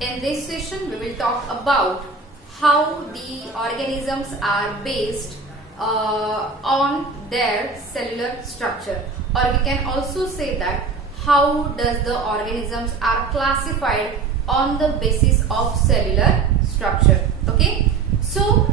In this session, we will talk about how the organisms are based on their cellular structure, or we can also say that how does the organisms are classified on the basis of cellular structure. Okay, so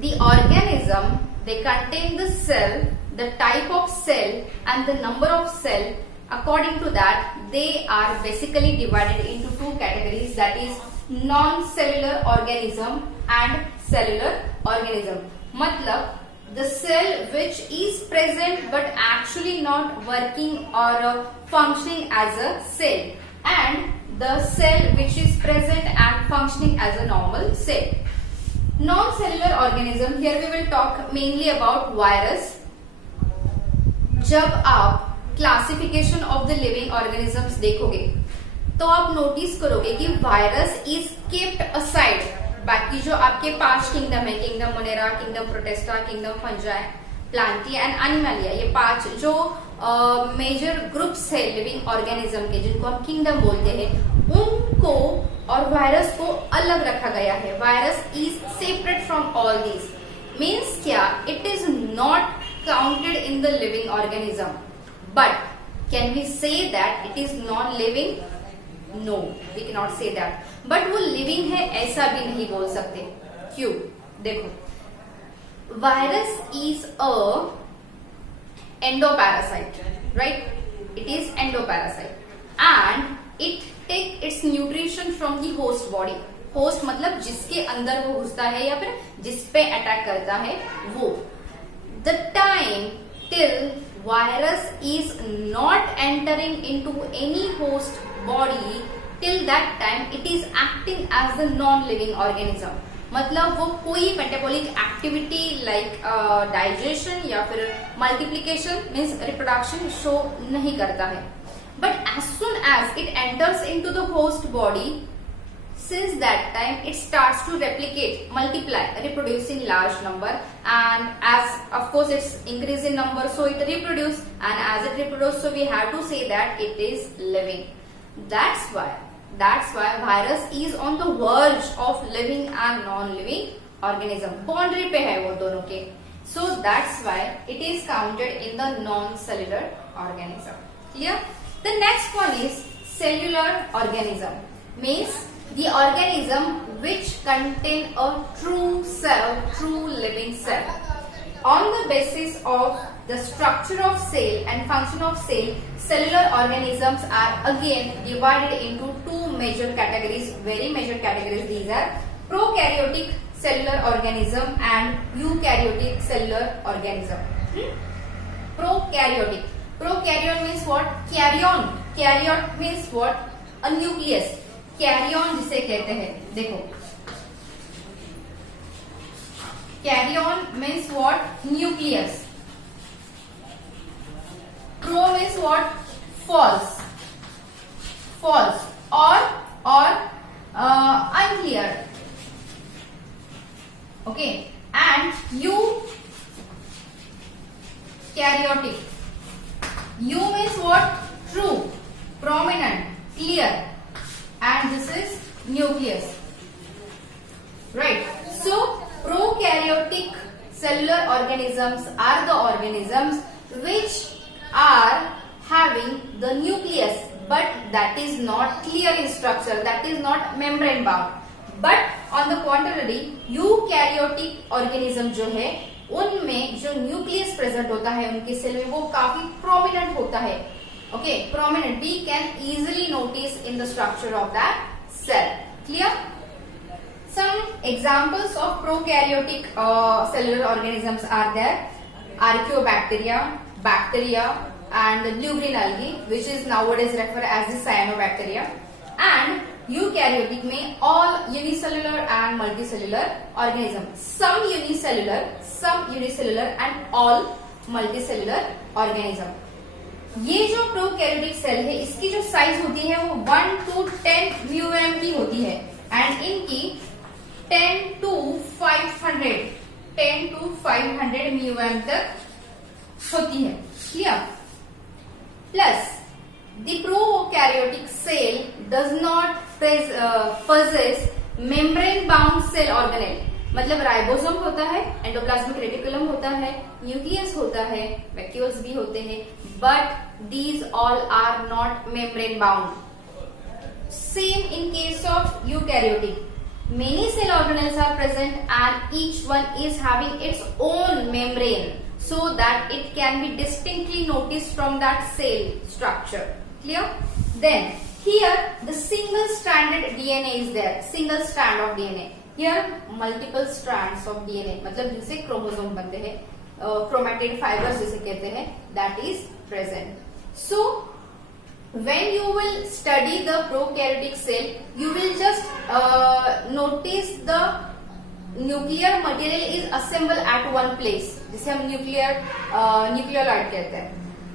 the organism, they contain the cell, the type of cell and the number of cell. According to that, they are basically divided into two categories, that is non-cellular organism and cellular organism. Matlab, the cell which is present but actually not working or functioning as a cell, and the cell which is present and functioning as a normal cell. Non-cellular organism, here we will talk mainly about virus. जब आप classification of the living organisms देखोगे तो आप notice करोगे कि virus is kept aside. बाकी जो आपके 5 किंगडम है, kingdom Monera, kingdom Protista, kingdom Fungi, Plantae and Animalia, ये 5 जो मेजर ग्रुप्स है लिविंग ऑर्गेनिज्म के, जिनको हम किंगडम बोलते हैं, उनको और वायरस को अलग रखा गया है। Virus is separate from all these. Means क्या? It is not counted in the living organism, but can we say that it is non-living? No, we cannot say that. But वो living है ऐसा भी नहीं बोल सकते। क्यों? देखो, virus is a endoparasite, right? It is endoparasite and it take its nutrition from the host body. host मतलब जिसके अंदर वो घुसता है या फिर जिस पे अटैक करता है वो। The time till virus is not entering into any host body, till that time it is acting as the non-living organism. मतलब वो कोई मेटाबॉलिक एक्टिविटी लाइक डाइजेशन या फिर मल्टीप्लिकेशन मीन्स रिप्रोडक्शन शो नहीं करता है। But as soon as it enters into the host body, since that time it starts to replicate, multiply, reproduce in large number, and as of course it's increase in number, so it reproduce, and as it reproduce, so we have to say that it is living. That's why virus is on the verge of living and non-living organism. Boundary पे है वो दोनों के, so that's why it is counted in the non-cellular organism. Clear? The next one is cellular organism. Means the organism which contain a true cell, true living cell. On the basis of the structure of cell and function of cell, cellular organisms are again divided into two major categories, very major categories. These are prokaryotic cellular organism and eukaryotic cellular organism. Prokaryotic. Prokaryote means what? Karyon. Karyote means what? A nucleus. Karyon जिसे कहते हैं, देखो, karyon means what? Nucleus. Pro means what? False, false और unclear. Okay, and eukaryotic. Eu means what? True, prominent, clear, and this is nucleus, right? So prokaryotic cellular organisms are the organisms which are having the nucleus, but that is not clear in structure, that is not membrane bound. But on the contrary, eukaryotic organism जो है उनमें जो nucleus present होता है उनके cell में, वो काफी प्रोमिनेंट होता है। Okay, prominent. We can easily notice in the structure of that cell. Clear? Some examples of prokaryotic cellular organisms are there: Archaeobacteria, bacteria, and the blue green algae, which is nowadays referred as the cyanobacteria. And eukaryotic में all unicellular and multicellular organisms. Some unicellular and all multicellular organism. ये जो prokaryotic cell है, इसकी जो size होती है वो 1 to 10 म्यूएम की होती है, एंड इनकी 10 to 500 म्यूएम तक होती है। Clear? Plus the prokaryotic cell does not possess membrane bound cell organelle. मतलब राइबोसोम होता है, एंडोप्लाज्मिक रेटिकुलम होता है, न्यूक्लियस होता है, वैक्यूल्स भी होते हैं, but these all are not membrane bound. Same in case of eukaryotic. Many cell organelles are present and each one is having its own membrane so that it can be distinctly noticed from that cell structure. Clear? Then here the single stranded DNA is there. Single strand of DNA. Here multiple strands of DNA. मतलब जिसे chromosome बनते हैं, chromatid fibers जिसे कहते हैं, that is present. So when you will study the prokaryotic cell, you will just notice the nuclear material is assembled at one place, जिसे हम nucleolide कहते हैं.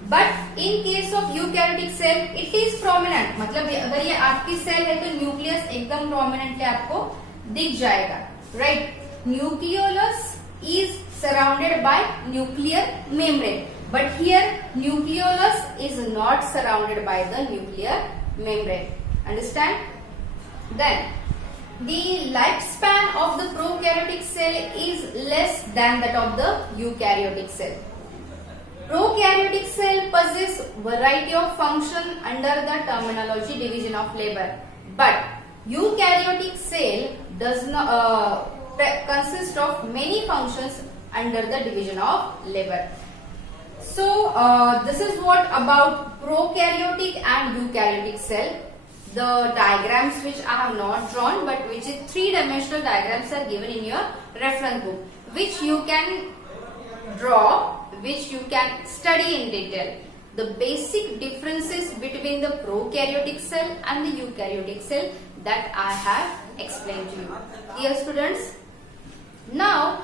But in case of eukaryotic cell, it is prominent. मतलब अगर ये आपकी cell है तो न्यूक्लियस एकदम प्रोमिनेंटली आपको दिख जाएगा, right? Nucleolus is surrounded by nuclear membrane. But here nucleolus is not surrounded by the nuclear membrane. Understand? Then the lifespan of the prokaryotic cell is less than that of the eukaryotic cell. Prokaryotic cell possess variety of function under the terminology division of labor, but eukaryotic cell does not consist of many functions under the division of labor. So this is what about prokaryotic and eukaryotic cell. The diagrams which I have not drawn, but which is 3-dimensional diagrams are given in your reference book, which you can draw, which you can study in detail. The basic differences between the prokaryotic cell and the eukaryotic cell that I have explained to you. Dear students, now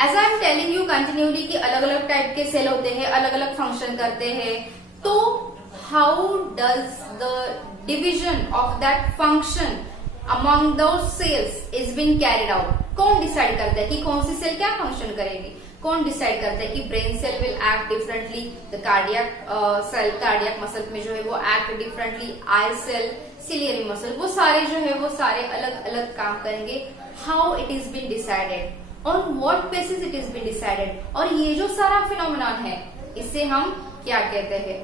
as I am telling you continuously कि अलग अलग type के cell होते हैं, अलग अलग function करते हैं, तो how does the division of that function among those cells is been carried out? कौन डिसाइड करता है कि कौन सी सेल क्या फंक्शन करेगी? कौन डिसाइड करता है कि brain cell will act differently, the cardiac cell cardiac muscle में जो है वो act differently, eye cell, ciliary muscle, वो सारे जो है वो सारे अलग अलग काम करेंगे. How it is been decided, on what basis it is been decided, और ये जो सारा phenomenon है इसे हम क्या कहते हैं?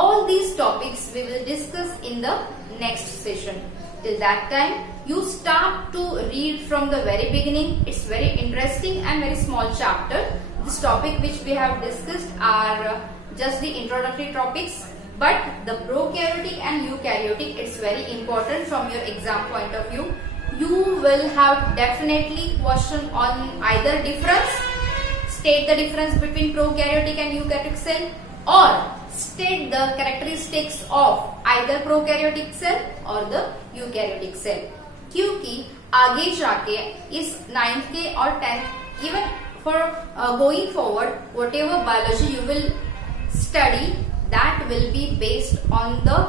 All these topics we will discuss in the next session. Till that time, you start to read from the very beginning. It's very interesting and very small chapter. This topic which we have discussed are just the introductory topics, but the prokaryotic and eukaryotic, it's very important from your exam point of view. You will have definitely question on either difference, state the difference between prokaryotic and eukaryotic cell, or state the characteristics of either prokaryotic cell or the eukaryotic cell. क्योंकि आगे जाके इस 9th के और 10th even for going forward, whatever biology you will study, that will be based on the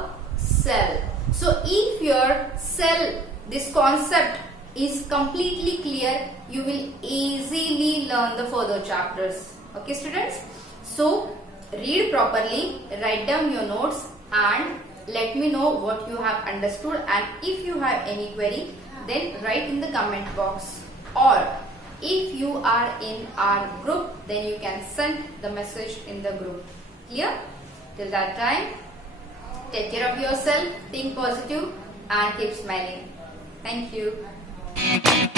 cell. So if your cell, this concept is completely clear, you will easily learn the further chapters. Okay students, so read properly, write down your notes and let me know what you have understood, and if you have any query then write in the comment box, or if you are in our group then you can send the message in the group. Clear? Till that time, take care of yourself, think positive and keep smiling. Thank you.